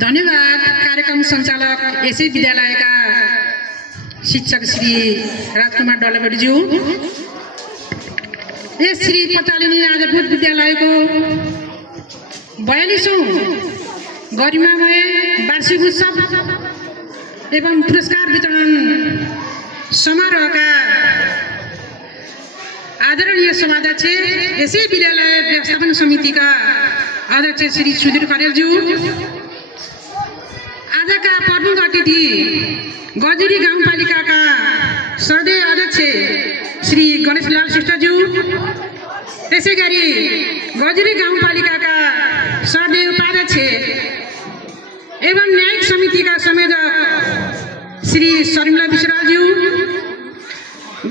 धन्यवाद कार्यक्रम संचालक यसै विद्यालयका शिक्षक श्री राजकुमार डल्लेबडीज्यू। यस श्री पतालिनी आधारभूत विद्यालयको 42औं गरिमामय वार्षिक उत्सव एवं पुरस्कार वितरण समारोहका आदरणीय सभाध्यक्ष यसै विद्यालय व्यवस्थापन समितिका अध्यक्ष श्री सुधीर खरेलज्यू, आजका प्रमुख अतिथि गजुरी गाउँपालिकाका सदस्य अध्यक्ष श्री गणेशलाल श्रेष्ठज्यू, त्यसै गरी गजुरी गाउँपालिकाका सदस्य उपाध्यक्ष एवं न्यायिक समितिका संयोजक श्री शर्मिला विश्राज्यू,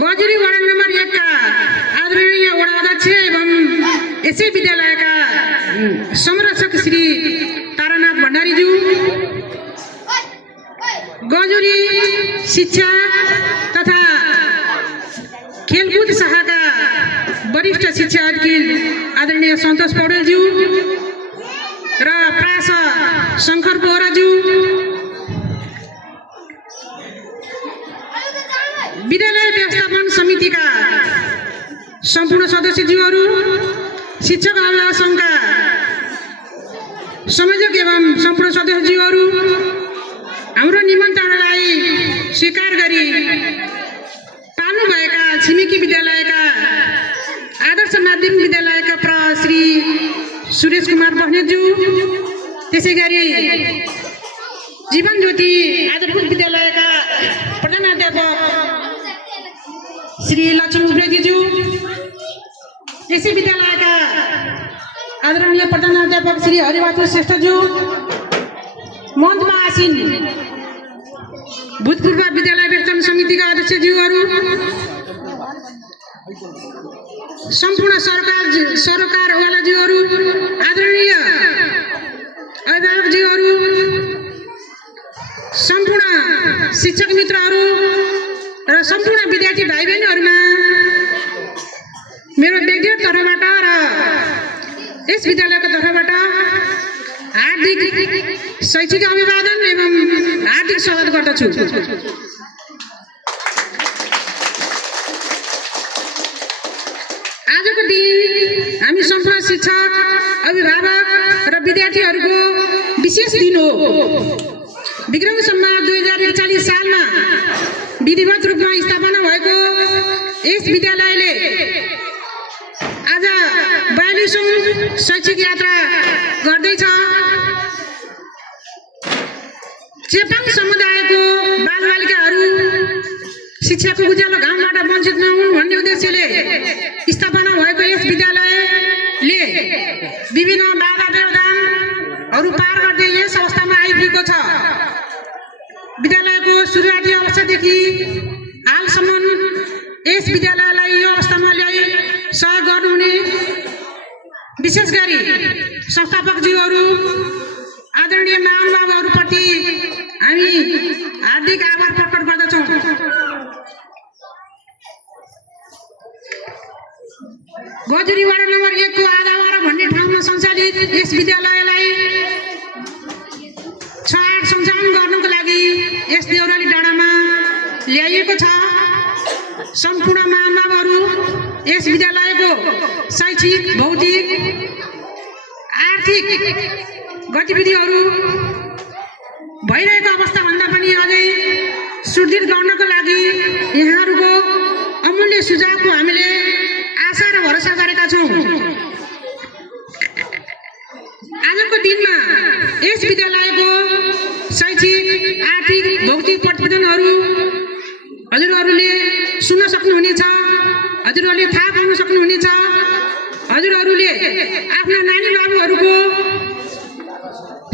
गजुरी वडा नम्बर 1 का आदरणीय वडा अध्यक्ष एवं यसै विद्यालयका संरक्षक श्री तारानाथ भण्डारीज्यू, गजुरी शिक्षा तथा खेलकुद शाखाका वरिष्ठ शिक्षा अधिकारी आदरणीय सन्तोष पौडेलज्यू र प्रास शङ्कर बोहराज्यू, विद्यालय व्यवस्थापन समितिका सम्पूर्ण सदस्यज्यूहरू, शिक्षक अभिभावक सङ्घका संयोजक एवं सम्पूर्ण सदस्यज्यूहरू, हाम्रो निमन्त्रणालाई स्वीकार गरी पाल्नुभएका छिमेकी विद्यालयका आदर्श माध्यमिक विद्यालयका श्री सुरेश कुमार बस्नेतज्यू, त्यसै गरी जीवन ज्योति आधारभूत विद्यालयका प्रधानाध्यापक श्री लक्ष्मी उप्रेतीज्यू, यसै विद्यालयका आदरणीय प्रधानाध्यापक श्री हरिबहादुर श्रेष्ठज्यू, मञ्चमा आसीन भूतपूर्व विद्यालय व्यवस्थापन समितिका अध्यक्षज्यूहरू, सम्पूर्ण सरकारवालाज्यूहरू, आदरणीय अभिभावकज्यूहरू, सम्पूर्ण शिक्षक मित्रहरू र सम्पूर्ण विद्यार्थी भाइ बहिनीहरूमा मेरो व्यक्तिगत तर्फबाट र यस विद्यालयको तर्फबाट हार्दिक शैक्षिक अभिवादन एवं हार्दिक स्वागत गर्दछु। आजको दिन हामी सम्पूर्ण शिक्षक, अभिभावक र विद्यार्थीहरूको विशेष दिन हो। विक्रम सम्वत 2041 सालमा विधिवत रूपमा स्थापना भएको यस विद्यालयले आज 42औं शैक्षिक यात्रा गर्दैछ। चेपाङ समुदायको बालबालिकाहरू शिक्षाको उज्यालो घामबाट वञ्चित नहुन् भन्ने उद्देश्यले स्थापना भएको यस विद्यालयले विभिन्न बाधा व्यवधानहरू पार गर्दै यस अवस्थामा आइपुगेको छ। विद्यालयको सुरुवाती अवस्थादेखि हालसम्म यस विद्यालयलाई यो अवस्थामा ल्याई सहयोग गर्नुहुने विशेष गरी संस्थापकज्यूहरू, आदरणीय महानुभावहरूप्रति हामी हार्दिक आभार प्रकट गर्दछौँ। गजुरी वडा नम्बर 1 को आधावारा भन्ने ठाउँमा सञ्चालित यस विद्यालयलाई 6-8 सञ्चालन गर्नको लागि यस देउराली डाँडामा ल्याइएको छ। सम्पूर्ण महानुभावहरू यस विद्यालयको शैक्षिक, भौतिक, आर्थिक गतिविधिहरू भइरहेको अवस्थाभन्दा पनि अझै सुदृढ गर्नको लागि यहाँहरूको अमूल्य सुझावको हामीले आशा र भरोसा गरेका छौँ। आजको दिनमा यस विद्यालयको शैक्षिक, आर्थिक, भौतिक प्रतिवेदनहरू हजुरहरूले सुन्न सक्नुहुनेछ, हजुरहरूले थाहा पाउन सक्नुहुनेछ। हजुरहरूले आफ्ना नानी बाबुहरूको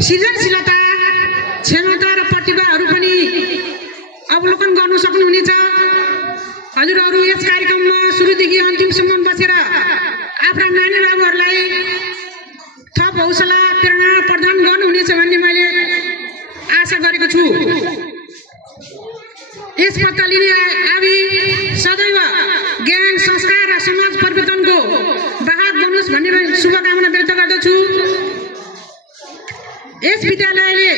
सृजनशीलता, क्षमता र प्रतिभाहरू पनि अवलोकन गर्न सक्नुहुनेछ। हजुरहरू यस कार्यक्रममा सुरुदेखि अन्तिमसम्म बसेर आफ्ना नानी बाबुहरूलाई थप हौसला, प्रेरणा प्रदान गर्नुहुनेछ भन्ने मैले आशा गरेको छु। यस पत्तालिनी आदि सदैव ज्ञान, संस्कार र समाज परिवर्तनको वाहक यस विद्यालयले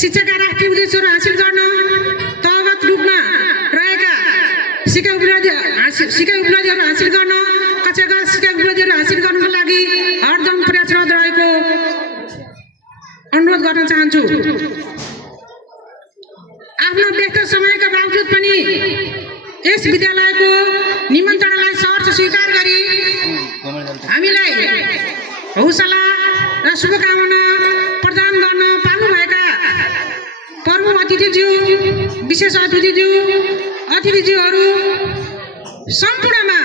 शिक्षाका राष्ट्रिय उद्देश्यहरू हासिल गर्न तहगत रूपमा रहेका सिकाइ उपलब्धिहरू हासिल गर्न कक्षागत सिकाइ उपलब्धिहरू हासिल गर्नको लागि हरदम प्रयासरत रहेको अनुरोध गर्न चाहन्छु। आफ्नो व्यस्त समयका बावजुद पनि यस विद्यालयको निमन्त्रणालाई सहर्ष स्वीकार गरी हामीलाई हौसला र शुभकामना प्रदान गर्न पाल्नुभएका प्रमुख अतिथिज्यू, विशेष अतिथिज्यूहरू सम्पूर्णमा